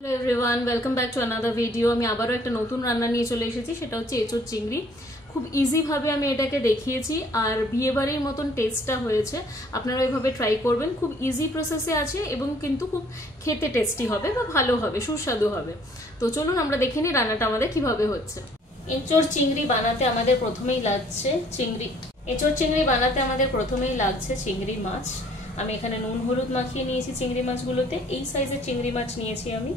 Hello everyone, welcome back to another video. আমি আবারও একটা নতুন রান্না নিয়ে চলে এসেছি, সেটা হচ্ছে এঁচোড় চিংড়ি। খুব ইজিভাবে আমি এটাকে দেখিয়েছি, আর বিয়েবাড়ির মতন টেস্টটা হয়েছে। আপনারা এভাবে ট্রাই করবেন, খুব ইজি প্রসেসে আছে এবং কিন্তু খুব খেতে টেস্টি হবে বা ভালো হবে, সুস্বাদু হবে। তো চলুন আমরা দেখে নিই রান্নাটা আমাদের কিভাবে হচ্ছে। এঁচোড় চিংড়ি বানাতে আমাদের প্রথমেই লাগছে চিংড়ি মাছ। আমি এখানে নুন হলুদ মাখিয়ে নিয়েছি চিংড়ি মাছগুলোতে। এই সাইজের চিংড়ি মাছ নিয়েছি আমি,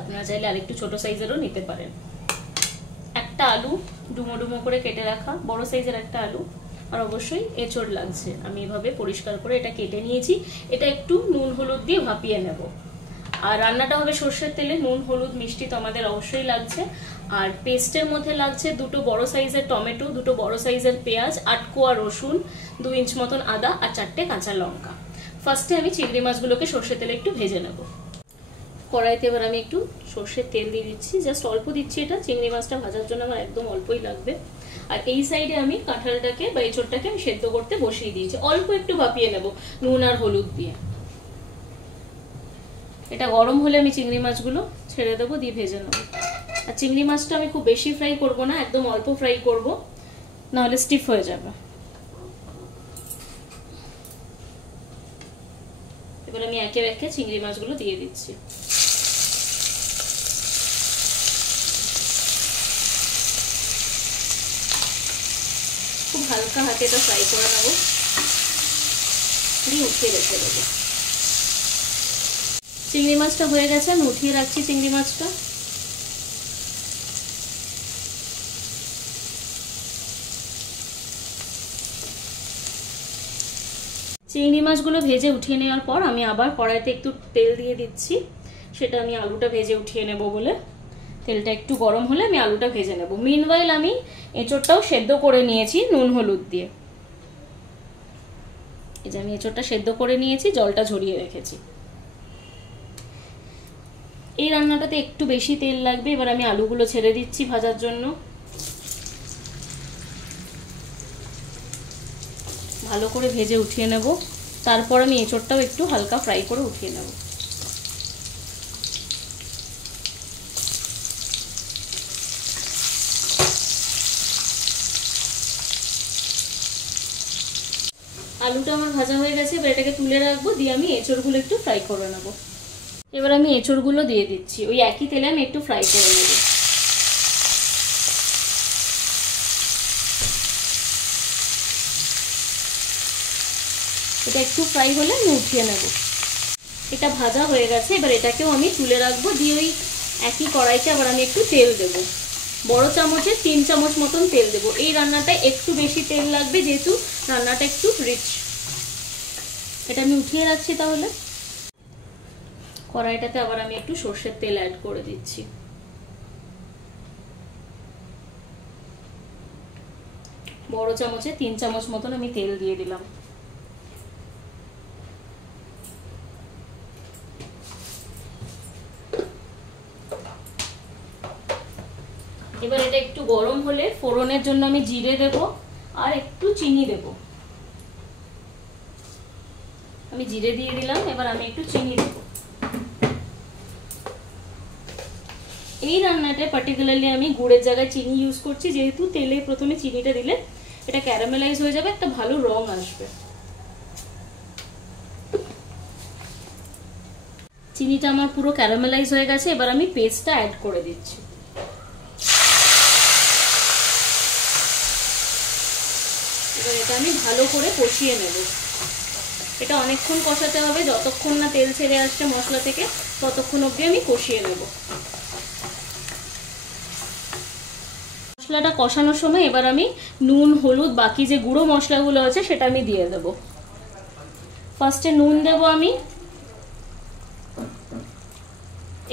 আপনারা চাইলে আরেকটু ছোট সাইজেরও নিতে পারেন। একটা আলু ডুমো ডুমো করে কেটে রাখা, বড় সাইজের একটা আলু, আর অবশ্যই এঁচোড় লাগছে। আমি এভাবে পরিষ্কার করে এটা কেটে নিয়েছি। এটা একটু নুন হলুদ দিয়ে ভাপিয়ে নেব। আর রান্নাটা হবে সর্ষের তেলে। নুন হলুদ মিষ্টি তো আমাদের অবশ্যই লাগছে। আর পেস্টের মধ্যে লাগছে দুটো বড় সাইজের টমেটো, দুটো বড় সাইজের পেঁয়াজ, 8 কোয়া রসুন, 2 ইঞ্চ মতন আদা আর 4টে কাঁচা লঙ্কা। ফার্স্টে আমি চিংড়ি মাছগুলোকে সর্ষের তেলে একটু ভেজে নেব। কড়াইতে এবার আমি একটু সর্ষের তেল দিয়ে দিচ্ছি, জাস্ট অল্প দিচ্ছি। এটা চিংড়ি মাছটা ভাজার জন্য আমার একদম অল্পই লাগবে। আর এই সাইডে আমি কাঁঠালটাকে বা এঁচোড়টাকে আমি সেদ্ধ করতে বসিয়ে দিয়েছি। অল্প একটু ভাপিয়ে নেব নুন আর হলুদ দিয়ে। এটা গরম হলে আমি চিংড়ি মাছগুলো ছেড়ে দেবো, দিয়ে ভেজে নেবো। আর চিংড়ি মাছটা আমি খুব বেশি ফ্রাই করব না, একদম অল্প ফ্রাই করব, নাহলে স্টিফ হয়ে যাবে। এবার আমি একে একে চিংড়ি মাছগুলো দিয়ে দিচ্ছি। খুব হালকা হাতে এটা ফ্রাই করে নেবো, দিয়ে উঠিয়ে রেখে দেবো। চিংড়ি মাছটা হয়ে গেছে, আমি উঠিয়ে রাখছি চিংড়ি মাছটা। চিংড়ি মাছগুলো ভেজে উঠিয়ে নেওয়ার পর আমি আবার কড়াইতে একটু তেল দিয়ে দিচ্ছি। সেটা আমি আলুটা ভেজে উঠিয়ে নেব বলে। তেলটা একটু গরম হলে আমি আলুটা ভেজে নেব। মিনওয়াইল আমি এঁচোড়টাও সেদ্ধ করে নিয়েছি নুন হলুদ দিয়ে। এই যে আমি এঁচোড়টা সেদ্ধ করে নিয়েছি, জলটা ঝরিয়ে রেখেছি। এই রান্নাটাতে একটু বেশি তেল লাগবে। এবার আমি আলুগুলো ছেড়ে দিচ্ছি ভাজার জন্য। ভালো করে ভেজে উঠিয়ে নেব। তারপর আমি এঁচোড়টাও একটু হালকা ফ্রাই করে উঠিয়ে নেব। আলুটা আমার ভাজা হয়ে গেছে, এবার এটাকে তুলে রাখবো, দিয়ে আমি এঁচোড়গুলো একটু ফ্রাই করে নেব। এবার আমি এঁচোড়গুলো দিয়ে দিচ্ছি, ওই একই তেলে আমি একটু ফ্রাই করে নেব। এটা একটু ফ্রাই হলে আমি উঠিয়ে নেব। এটা ভাজা হয়ে গেছে, এবার এটাকেও আমি তুলে রাখবো, দিয়ে ওই একই কড়াইতে আবার আমি একটু তেল দেব। বড় চামচে 3 চামচ মতন তেল দেব। এই রান্নাটায় একটু বেশি তেল লাগবে, যেহেতু রান্নাটা একটু রিচ। এটা আমি উঠিয়ে রাখছি। তাহলে কড়াইটাতে আবার আমি একটু সর্ষের তেল অ্যাড করে দিচ্ছি। বড় চামচে 3 চামচ মতন আমি তেল দিয়ে দিলাম। এবার এটা একটু গরম হলে ফোড়নের জন্য আমি জিরে দেব আর একটু চিনি দেব। আমি জিরে দিয়ে দিলাম, এবার আমি একটু চিনি দেব। এই রান্নাটায় পার্টিকুলারলি আমি গুড়ের জায়গায় চিনি ইউজ করছি, যেহেতু তেলে প্রথমে চিনিটা দিলে এটা ক্যারামেলাইজ হয়ে যাবে, একটা ভালো রং আসবে। চিনিটা আমার পুরো ক্যারামেলাইজ হয়ে গেছে, এবার আমি পেস্টটা অ্যাড করে দিচ্ছি। এবার এটা আমি ভালো করে কষিয়ে নেব। এটা অনেকক্ষণ কষাতে হবে, যতক্ষণ না তেল ছেড়ে আসছে মশলা থেকে ততক্ষণ অবধি আমি কষিয়ে নেব। মশলাটা কষানোর সময় এবার আমি নুন হলুদ বাকি যে গুঁড়ো মশলাগুলো আছে সেটা আমি দিয়ে দেব। ফার্স্টে নুন দেব আমি,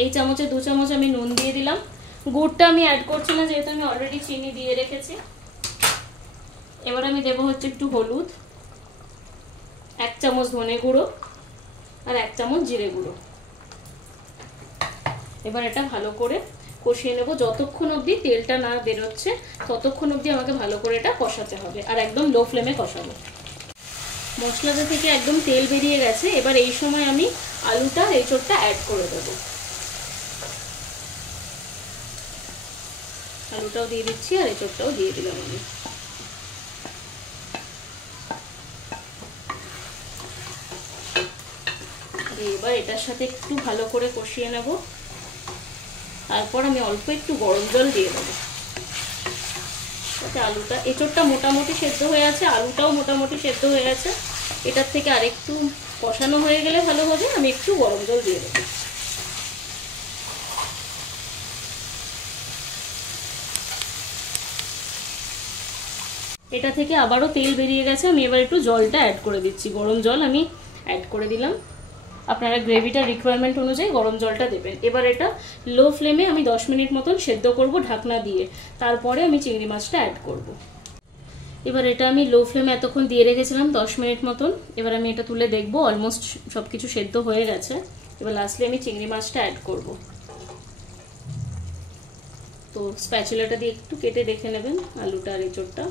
এই চামচে 2 চামচ আমি নুন দিয়ে দিলাম। গুড়টা আমি অ্যাড করছি না, যেহেতু আমি অলরেডি চিনি দিয়ে রেখেছি। এবার আমি দেব হচ্ছে একটু হলুদ, 1 চামচ ধনে গুঁড়ো আর 1 চামচ জিরে গুঁড়ো। এবার এটা ভালো করে কষিয়ে নেব। যতক্ষণ অবধি তেলটা না বেরোচ্ছে ততক্ষণ অবধি আমাকে ভালো করে এটা কষাতে হবে, আর একদম লো ফ্লেমে কষাবো। মশলাটা থেকে একদম তেল বেরিয়ে গেছে। এবার এই সময় আমি আলুটা এঁচোড়টা অ্যাড করে দেবো। আলুটাও দিয়ে দিচ্ছি আর এঁচোড়টাও দিয়ে দিলাম আমি। এবার এটার সাথে একটু ভালো করে কষিয়ে নেব। তারপর আমি অল্প একটু গরম জল দিয়ে দেবো। আলুটা, এঁচোড়টা মোটামুটি সেদ্ধ হয়ে আছে, আলুটাও মোটামুটি সেদ্ধ হয়ে আছে। এটার থেকে আরেকটু কষানো হয়ে গেলে ভালো হবে। আমি একটু গরম জল দিয়ে দেবো। এটা থেকে আবারও তেল বেরিয়ে গেছে। আমি এবার একটু জলটা অ্যাড করে দিচ্ছি। গরম জল আমি অ্যাড করে দিলাম। আপনারা গ্রেভিটার রিকোয়ারমেন্ট অনুযায়ী গরম জলটা দেবেন। এবার এটা লো ফ্লেমে আমি 10 মিনিট মতন সেদ্ধ করব ঢাকনা দিয়ে। তারপরে আমি চিংড়ি মাছটা অ্যাড করব। এবার এটা আমি লো ফ্লেমে এতক্ষণ দিয়ে রেখেছিলাম 10 মিনিট মতন। এবার আমি এটা তুলে দেখবো অলমোস্ট সব কিছু সেদ্ধ হয়ে গেছে। এবার লাস্টলি আমি চিংড়ি মাছটা অ্যাড করব। তো স্প্যাচুলাটা দিয়ে একটু কেটে দেখে নেবেন আলুটা আর এঁচোড়টা।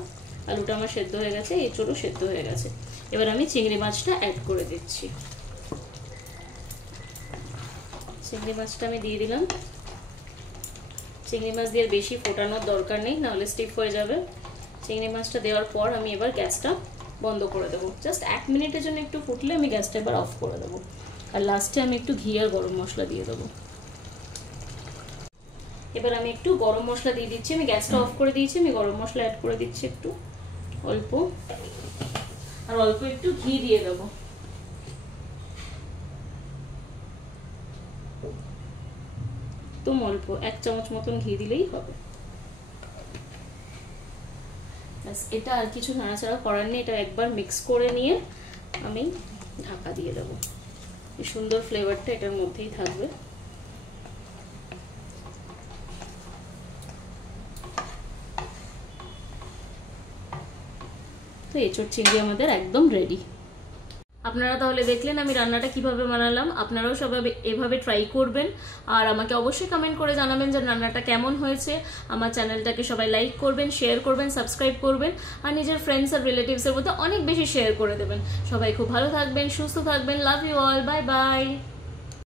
আলুটা আমার সেদ্ধ হয়ে গেছে, এঁচোড়ও সেদ্ধ হয়ে গেছে। এবার আমি চিংড়ি মাছটা অ্যাড করে দিচ্ছি। চিংড়ি মাছটা আমি দিয়ে দিলাম। চিংড়ি মাছ দিয়ে বেশি ফোটানোর দরকার নেই, নাহলে স্টিফ হয়ে যাবে। চিংড়ি মাছটা দেওয়ার পর আমি এবার গ্যাসটা বন্ধ করে দেবো। জাস্ট 1 মিনিটের জন্য একটু ফুটলে আমি গ্যাসটা এবার অফ করে দেবো। আর লাস্টে আমি একটু ঘি আর গরম মশলা দিয়ে দেবো। এবার আমি একটু গরম মশলা দিয়ে দিচ্ছি। আমি গ্যাসটা অফ করে দিয়েছি। আমি গরম মশলা অ্যাড করে দিচ্ছি একটু অল্প, আর অল্প একটু ঘি দিয়ে দেবো। একদম অল্প 1 চামচ মতন ঘি দিলেই হবে। এটা আর কিছু নাড়াচাড়া করার নেই। এটা একবার মিক্স করে নিয়ে আমি ঢাকা দিয়ে দেবো। এই সুন্দর ফ্লেভারটা এটার মধ্যেই থাকবে। তো এঁচোড় চিংড়ি আমাদের একদম রেডি। আপনারা তাহলে দেখলেন আমি রান্নাটা কিভাবে বানালাম। আপনারাও সবাই এভাবে ট্রাই করবেন আর আমাকে অবশ্যই কমেন্ট করে জানাবেন যে রান্নাটা কেমন হয়েছে। আমার চ্যানেলটাকে সবাই লাইক করবেন, শেয়ার করবেন, সাবস্ক্রাইব করবেন আর নিজের ফ্রেন্ডস আর রিলেটিভসের মধ্যে অনেক বেশি শেয়ার করে দেবেন। সবাই খুব ভালো থাকবেন, সুস্থ থাকবেন। Love you all, bye by.